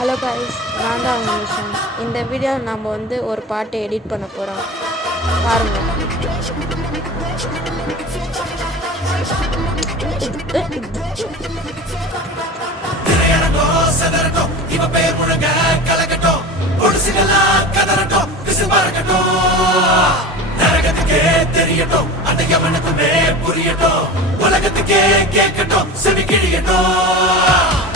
Hello guys, நான் தான் உங்கள் மிஷன். இந்த வீடியோ நம்ம ஒரு பாட்டை எடிட் பண்ண போகிறோம். பாருங்கள். உலகத்துக்கே கேட்கட்டும், செவி கிழியட்டும்.